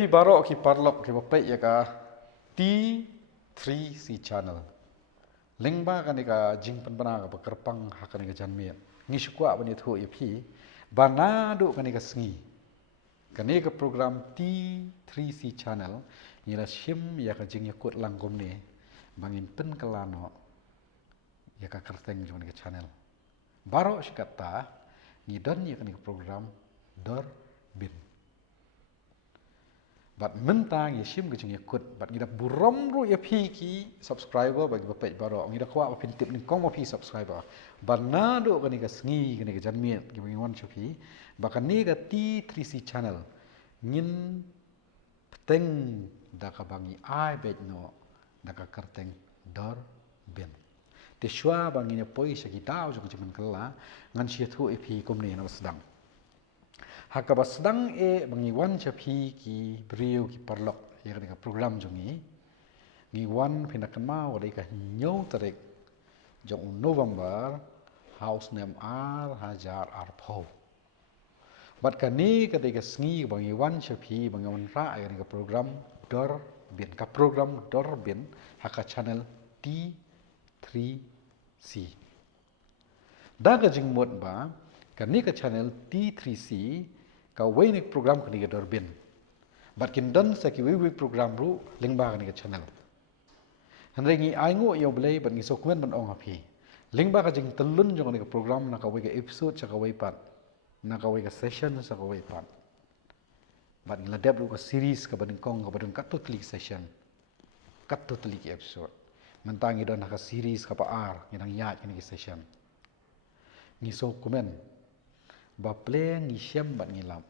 phi baro ki parlok ki bapai ya ka T3C channel. Lengba kan ka jing penbana ka kerpang hakan ka janmian. Ngi sukwa bani thu ya phi banado kan ka sngi. Kan ka program T3C channel nila shim ya ka jing ya kut langgom ni bangin pen kelano ya ka kerteng jong ka channel. Baro sikata ni don ya kan ka program dor bin. Bat mentang ya shim gejeng yakut bat ngida burom ru ya phi ki subscriber bagi bapet baro ngida kwa pin tip ning kong phi subscriber banado kani ka sngi kani ka janmiet ki bagi wan chupi bakan ni ka T3C channel ngin peteng da ka bangi ai bet no da ka kerteng dor ben te shwa bangi ne poi saki tau jo kemen kala ngan sia thu e phi kom ni na sedang Hakaba sedang bangi wan chapi ki beriu ki parlok ya ka program jongi ngi wan pinakan mau dai ka nyau tarik jong November house name ar hajar arpho bat kani ka dai ka sngi bangi wan chapi bangi wan ra ya ka program dor bin haka channel T3C daga jingmot ba kani ka channel T3C ka wainik program kani ka dorbin bat kin dan sa ki wi program ru lingba kani ka channel hanre ngi aingo yo blai bat ngi sokwen ban ong api lingba ka jing telun jong kani ka program na ka wi ka episode sa ka wi pat na ka wi ka session sa ka wi pat bat ngi ladap ru ka series ka ban kong ka ban ka totally session ka totally ki episode mentangi don ka series ka pa ar ngi nang ya kani ki session ngi sokwen ba play ngi syam bat ngi lam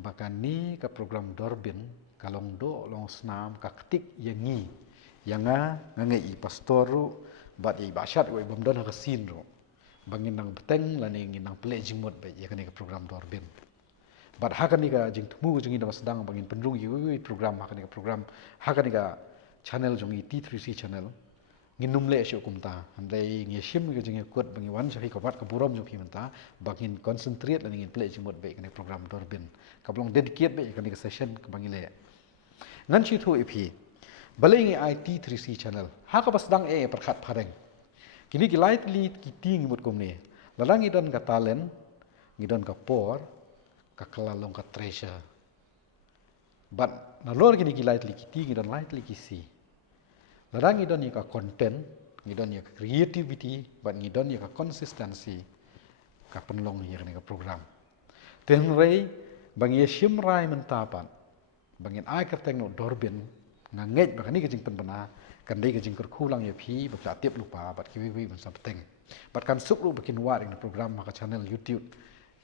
bakan ni ka program dorbin kalong do long snam ka ketik yangi yanga ngangai pastoru bat i bashat we bomdon ka sin ro bangin nang beteng lani ngi nang play jingmot ba ya kan ka program dorbin bat hakan ni ka jing tumu jing ida sedang bangin pendung i program hakan ni ka program hakan ni ka channel jong i T3C channel nginum le syo kumta andai ngi shim ngi jing kut bangi wan sahi ka bat ka burom jong pimenta bangin concentrate lani ngi play jingmot ba kan program dorbin kablong dedicate be kan session ke bangile ngan chi thu ipi balengi IT3C channel ha ka basdang perkhat phareng kini ki lightly ki ting mut komne lalang idon ka talent ngidon ka por ka kalalong ka treasure but nalor kini ki lightly ki ting idon lightly ki si lalang idon ka content ngidon ka creativity but ngidon ka consistency ka penlong ni ka program tenrei bangi shim rai mentapan bangin ai kerteng no dorbin nganget bakani kejing penbena kan dei kejing kerkulang ya phi bakla tiap lupa bat kiwi ban sapteng bat kan sukru bikin war ing program maka channel YouTube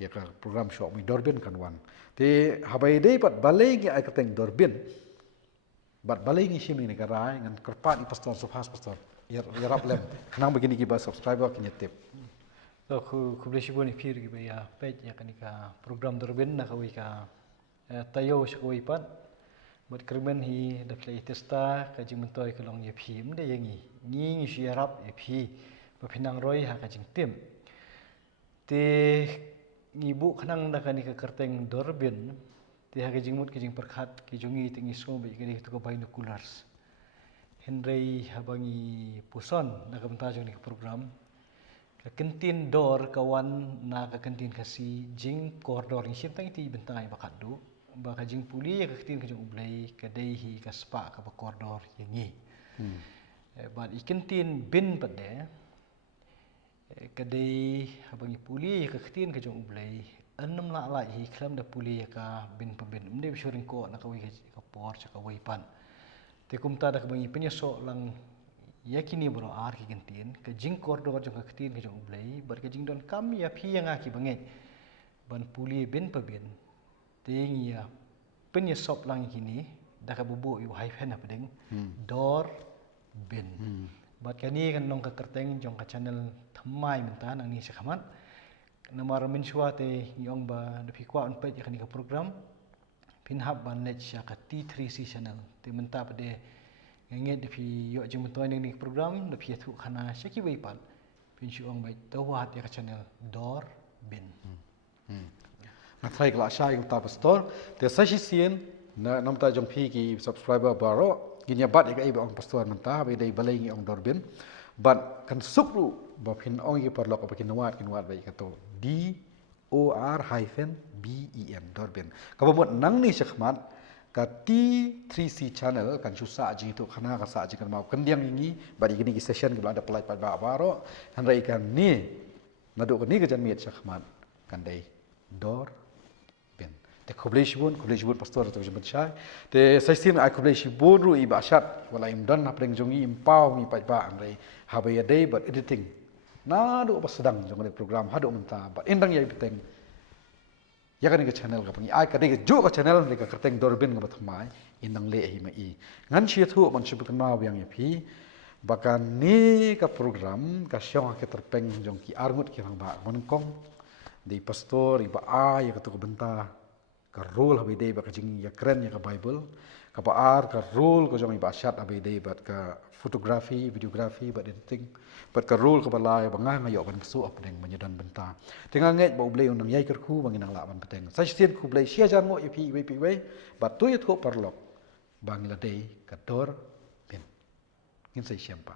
ya ka program show mi dorbin kan wan te habai dei bat balai ngi ai kerteng dorbin bat balai ngi shim ni karai ngan kerpat ni pastor sofas pastor ya rap lem nang begini ki ba subscriber kinyetip So ku boleh sebut ni pir gitu ya page ya kan ka program dorbin nak kau ka tayo sekoi pat buat kermen hi dak lay testa ka jing mentoi ka long ya phi mde yangi ngi siarap ya phi bapinang roy ha ka jing tim te ngibu khanang dak kan ka kerteng dorbin te ha ka jing mut ka jing perkhat ki jungi tingi so be ka to ka binoculars henrei habangi puson dak ka benta jong ni program kentin dor kawan na ka kentin kasi jing koridor ni sim tang ti bentai bakat du ba ka jing puli ka kentin ka jong ublai ka dei hi ka spa ka ba koridor yangi ba i kentin bin pade ka dei habangi puli ka kentin ka jong ublai annam la la hi klam da puli ka bin pabin mde bishuring ko na ka wi ka por cha ka wi pan te kumta da ka bangi penyeso lang yakini bro ar ki gentin ke jing koridor jong ka ketin ke jong ublai bar ke jing don kam ya phi yang aki bangai ban puli bin pabin ting ya pen ya sop lang kini da ka bubu yu hai fen apdeng dor bin bat kani kan nong ka kerteng jong ka channel thamai menta nang ni sakhamat namar min shwa te yong ba da phi kwa on pe ya kani ka program pin hab ban lech ya ka T3C channel te menta pade nget de phi yo jing mentoi ning program de phi thu khana shaki wei pat pin shuang bai to wat ya channel dor bin na thai kla sha ing ta pastor te sashi sien na namta jong phi ki subscriber baro ginya bat ek ai ba ong pastor manta be dei balai ngi ong dorbin bat kan sukru ba phin ong ki parlok ba kinwat bai ka to DOR-BEN dorbin ka ba mot nang ni sakmat ka T3C channel kan susa ji tu khana ka sa ji kan mau kan diang ini bari gini ki session ki ada pelai pat ba baro han rai kan ni nadu kan ni ka jan miet sakmat kan dei dor ben te kubleshibun pastor tu jemat syai te session ai kubleshibun ru iba syat wala im dan apreng jongi impau mi pat ba ang rai habaya dei but editing nadu pas sedang jong program hadu menta but indang yai beteng ya kan ke channel ka pangi ai ka de jo ka channel ni ka kerteng dorbin ka bathmai indang le hi mai ngan chi thu man chu kan mau yang ya phi bakan ni ka program ka syong ke terpeng jong ki arngut ki rang ba mon kong di pastor iba ai ka tu ka benta ka role habi de ba ka jing ya keren ya ka bible ka ba ar ka role ko jong iba shat habi de ba ka fotografi videografi ba editing pat ka role ka balai banga ngayo ban su op deng manyadan benta tinga nget ba ublei unang yai kerku banginang la ban peteng sai sien ku blei sia jan mo ipi pi we ba tu yet ko parlok bangla dei ka dor ben ngin sai siampa